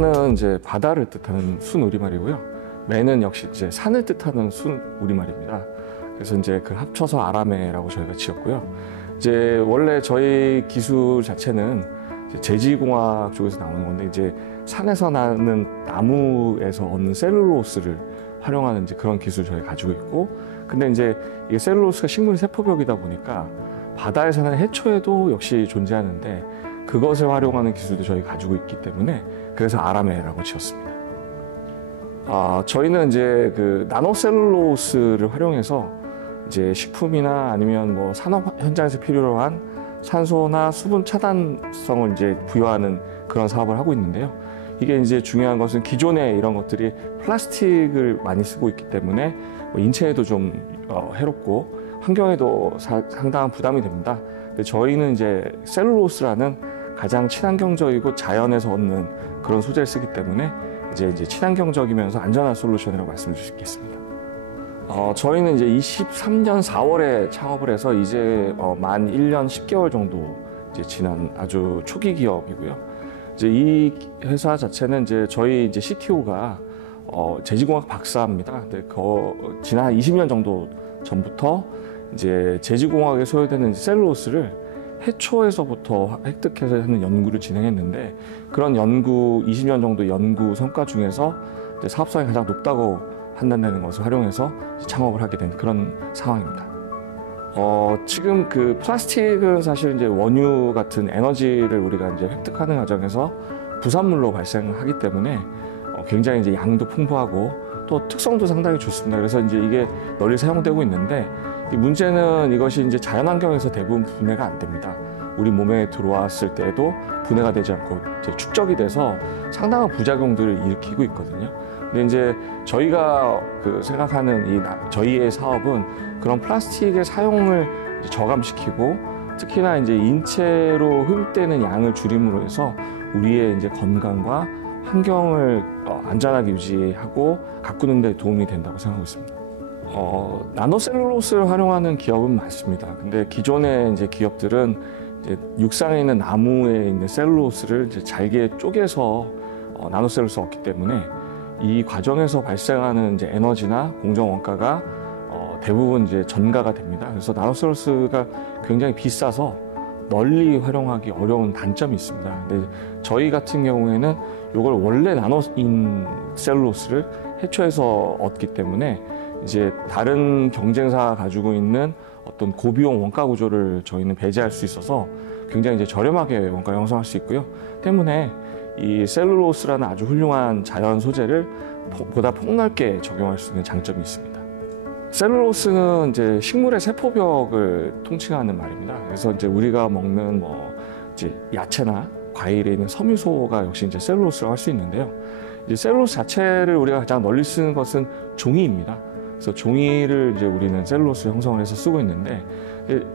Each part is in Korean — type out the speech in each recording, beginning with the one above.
바다는 이제 바다를 뜻하는 순 우리말이고요. 매는 역시 이제 산을 뜻하는 순 우리말입니다. 그래서 이제 그 합쳐서 아라매라고 저희가 지었고요. 이제 원래 저희 기술 자체는 이제 제지공학 쪽에서 나오는 건데, 이제 산에서 나는 나무에서 얻는 셀룰로스를 활용하는 이제 그런 기술 저희 가지고 있고, 근데 이제 이게 셀룰로스가 식물 세포벽이다 보니까 바다에 사는 해초에도 역시 존재하는데, 그것을 활용하는 기술도 저희 가지고 있기 때문에 그래서 아라매라고 지었습니다. 저희는 이제 그 나노셀룰로스를 활용해서 이제 식품이나 아니면 뭐 산업 현장에서 필요로 한 산소나 수분 차단성을 이제 부여하는 그런 사업을 하고 있는데요. 이게 이제 중요한 것은 기존에 이런 것들이 플라스틱을 많이 쓰고 있기 때문에 뭐 인체에도 좀 해롭고 환경에도 상당한 부담이 됩니다. 근데 저희는 이제 셀룰로스라는 가장 친환경적이고 자연에서 얻는 그런 소재를 쓰기 때문에 이제 친환경적이면서 안전한 솔루션이라고 말씀드릴 수 있겠습니다. 저희는 이제 23년 4월에 창업을 해서 이제 만 1년 10개월 정도 이제 지난 아주 초기 기업이고요. 이제 이 회사 자체는 이제 저희 이제 CTO가 제지공학 박사입니다. 근데 지난 20년 정도 전부터 이제 제지공학에 소요되는 셀룰로스를 해초에서부터 획득해서 하는 연구를 진행했는데, 그런 연구 20년 정도 연구 성과 중에서 이제 사업성이 가장 높다고 판단되는 것을 활용해서 창업을 하게 된 그런 상황입니다. 지금 그 플라스틱은 사실 이제 원유 같은 에너지를 우리가 이제 획득하는 과정에서 부산물로 발생하기 때문에 굉장히 이제 양도 풍부하고 또 특성도 상당히 좋습니다. 그래서 이제 이게 널리 사용되고 있는데, 이 문제는 이것이 이제 자연환경에서 대부분 분해가 안 됩니다. 우리 몸에 들어왔을 때에도 분해가 되지 않고 이제 축적이 돼서 상당한 부작용들을 일으키고 있거든요. 근데 이제 저희가 생각하는 저희의 사업은 그런 플라스틱의 사용을 이제 저감시키고, 특히나 이제 인체로 흡입되는 양을 줄임으로 해서 우리의 이제 건강과 환경을 안전하게 유지하고 가꾸는 데 도움이 된다고 생각하고 있습니다. 나노셀룰로스를 활용하는 기업은 많습니다. 근데 기존의 이제 기업들은 이제 육상에 있는 나무에 있는 셀룰로스를 이제 잘게 쪼개서 나노셀룰로스를 얻기 때문에 이 과정에서 발생하는 이제 에너지나 공정 원가가 대부분 이제 전가가 됩니다. 그래서 나노셀룰로스가 굉장히 비싸서 널리 활용하기 어려운 단점이 있습니다. 근데 저희 같은 경우에는 이걸 원래 나노인 셀룰로스를 해초에서 얻기 때문에 이제 다른 경쟁사가 가지고 있는 어떤 고비용 원가 구조를 저희는 배제할 수 있어서 굉장히 이제 저렴하게 원가를 형성할 수 있고요. 때문에 이 셀룰로스라는 아주 훌륭한 자연 소재를 보다 폭넓게 적용할 수 있는 장점이 있습니다. 셀룰로스는 이제 식물의 세포벽을 통칭하는 말입니다. 그래서 이제 우리가 먹는 이제 야채나 과일에 있는 섬유소가 역시 이제 셀룰로스라고 할 수 있는데요. 이제 셀룰로스 자체를 우리가 가장 널리 쓰는 것은 종이입니다. 그래서 종이를 이제 우리는 셀룰로스 형성을 해서 쓰고 있는데,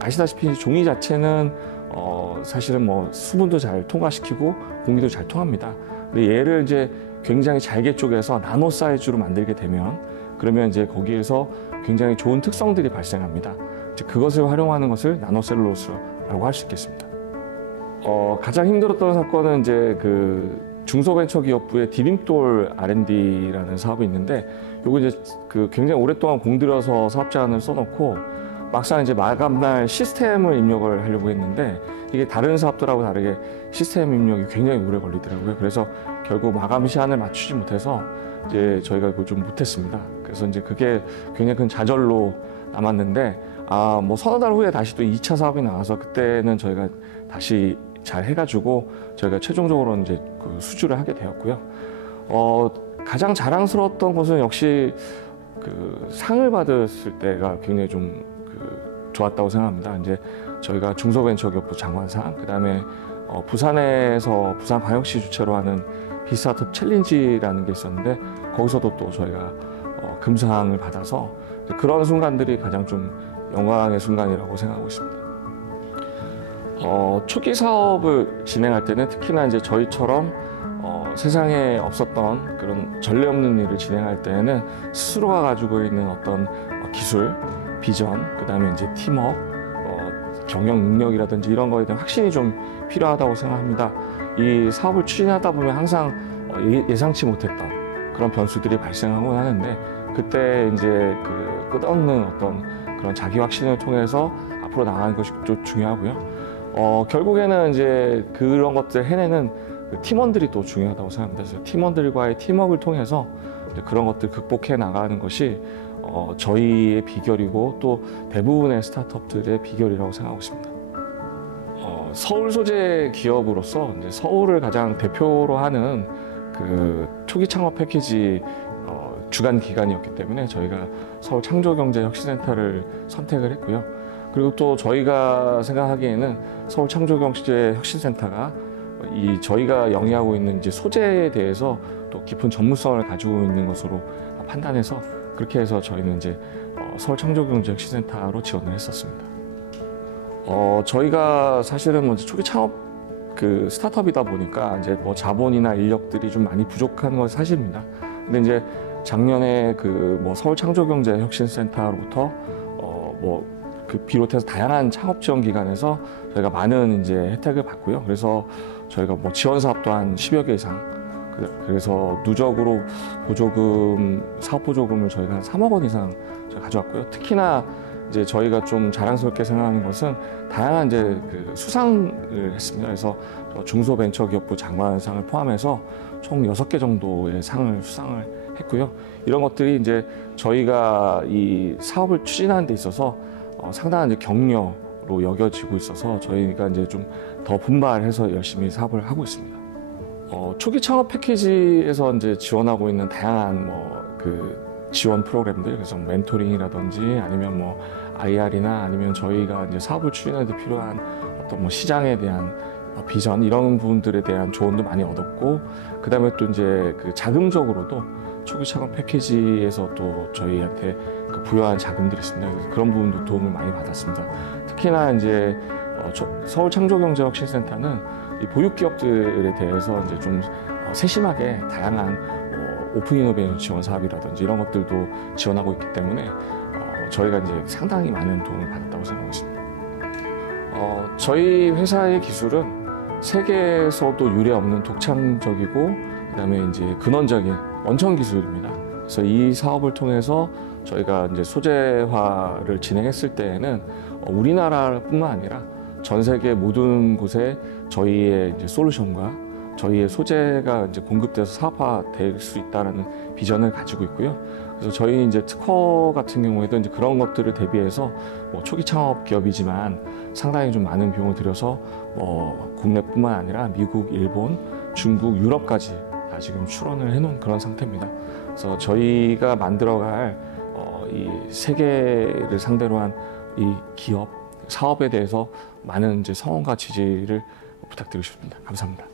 아시다시피 종이 자체는 사실은 수분도 잘 통과시키고 공기도 잘 통합니다. 근데 얘를 이제 굉장히 잘게 쪼개서 나노 사이즈로 만들게 되면, 그러면 이제 거기에서 굉장히 좋은 특성들이 발생합니다. 이제 그것을 활용하는 것을 나노셀룰로스라고 할 수 있겠습니다. 가장 힘들었던 사건은 이제 중소벤처기업부의 디딤돌 R&D라는 사업이 있는데, 요거 이제 굉장히 오랫동안 공들여서 사업 제안을 써놓고 막상 이제 마감날 시스템을 입력을 하려고 했는데, 이게 다른 사업들하고 다르게 시스템 입력이 굉장히 오래 걸리더라고요. 그래서 결국 마감 시한을 맞추지 못해서 이제 저희가 그걸 좀 못했습니다. 그래서 이제 그게 굉장히 큰 좌절로 남았는데, 서너 달 후에 다시 또 2차 사업이 나와서 그때는 저희가 다시 잘 해가지고 저희가 최종적으로 이제 수주를 하게 되었고요. 가장 자랑스러웠던 것은 역시 상을 받았을 때가 굉장히 좀 좋았다고 생각합니다. 이제 저희가 중소벤처기업부 장관상, 그다음에 부산에서 부산광역시 주최로 하는 비스타트업 챌린지라는 게 있었는데, 거기서도 또 저희가 금상을 받아서 그런 순간들이 가장 좀 영광의 순간이라고 생각하고 있습니다. 초기 사업을 진행할 때는 특히나 이제 저희처럼 세상에 없었던 그런 전례 없는 일을 진행할 때에는 스스로가 가지고 있는 어떤 기술, 비전, 그다음에 이제 팀워크, 경영 능력이라든지 이런 거에 대한 확신이 좀 필요하다고 생각합니다. 이 사업을 추진하다 보면 항상 예상치 못했던 그런 변수들이 발생하곤 하는데, 그때 이제 그 끝없는 어떤 그런 자기 확신을 통해서 앞으로 나가는 것이 좀 중요하고요. 결국에는 이제 그런 것들을 해내는 그 팀원들이 또 중요하다고 생각합니다. 그래서 팀원들과의 팀워크를 통해서 이제 그런 것들 극복해 나가는 것이 저희의 비결이고 또 대부분의 스타트업들의 비결이라고 생각하고 있습니다. 서울 소재 기업으로서 이제 서울을 가장 대표로 하는 그 초기 창업 패키지 주간 기간이었기 때문에 저희가 서울 창조경제혁신센터를 선택을 했고요. 그리고 또 저희가 생각하기에는 서울 창조경제혁신센터가 이 저희가 영위하고 있는 이제 소재에 대해서 또 깊은 전문성을 가지고 있는 것으로 판단해서 그렇게 해서 저희는 이제 서울 창조경제혁신센터로 지원을 했었습니다. 저희가 사실은 뭐 초기 창업 그 스타트업이다 보니까 이제 뭐 자본이나 인력들이 좀 많이 부족한 건 사실입니다. 근데 이제 작년에 그 뭐 서울 창조경제혁신센터로부터 뭐 그 비롯해서 다양한 창업 지원 기관에서 저희가 많은 이제 혜택을 받고요. 그래서 저희가 뭐 지원 사업도 한 10여 개 이상, 그래서 누적으로 보조금, 사업 보조금을 저희가 한 3억 원 이상 가져왔고요. 특히나 이제 저희가 좀 자랑스럽게 생각하는 것은 다양한 이제 그 수상을 했습니다. 그래서 중소벤처기업부 장관상을 포함해서 총 6개 정도의 상을 수상을 했고요. 이런 것들이 이제 저희가 이 사업을 추진하는 데 있어서 상당한 이제 격려로 여겨지고 있어서 저희가 이제 좀 더 분발해서 열심히 사업을 하고 있습니다. 초기 창업 패키지에서 이제 지원하고 있는 다양한 뭐 그 지원 프로그램들, 그래서 멘토링이라든지 아니면 뭐 IR이나 아니면 저희가 이제 사업을 추진하는 데 필요한 어떤 뭐 시장에 대한 비전 이런 부분들에 대한 조언도 많이 얻었고, 그다음에 또 이제 그 자금적으로도 초기 창업 패키지에서 또 저희한테 그 부여한 자금들이 있습니다. 그래서 그런 부분도 도움을 많이 받았습니다. 특히나 이제 서울 창조경제혁신센터는 이 보육기업들에 대해서 이제 좀 세심하게 다양한 오픈 이노베이션 지원 사업이라든지 이런 것들도 지원하고 있기 때문에 저희가 이제 상당히 많은 도움을 받았다고 생각하고 있습니다. 저희 회사의 기술은 세계에서도 유례 없는 독창적이고 그다음에 이제 근원적인 원천 기술입니다. 그래서 이 사업을 통해서 저희가 이제 소재화를 진행했을 때에는 우리나라뿐만 아니라 전 세계 모든 곳에 저희의 이제 솔루션과 저희의 소재가 이제 공급돼서 사업화될 수 있다라는 비전을 가지고 있고요. 그래서 저희 이제 특허 같은 경우에도 이제 그런 것들을 대비해서 뭐 초기 창업 기업이지만 상당히 좀 많은 비용을 들여서 뭐 국내뿐만 아니라 미국, 일본, 중국, 유럽까지 다 지금 출원을 해놓은 그런 상태입니다. 그래서 저희가 만들어갈 이 세계를 상대로 한 이 기업 사업에 대해서 많은 이제 성원과 지지를 부탁드리고 싶습니다. 감사합니다.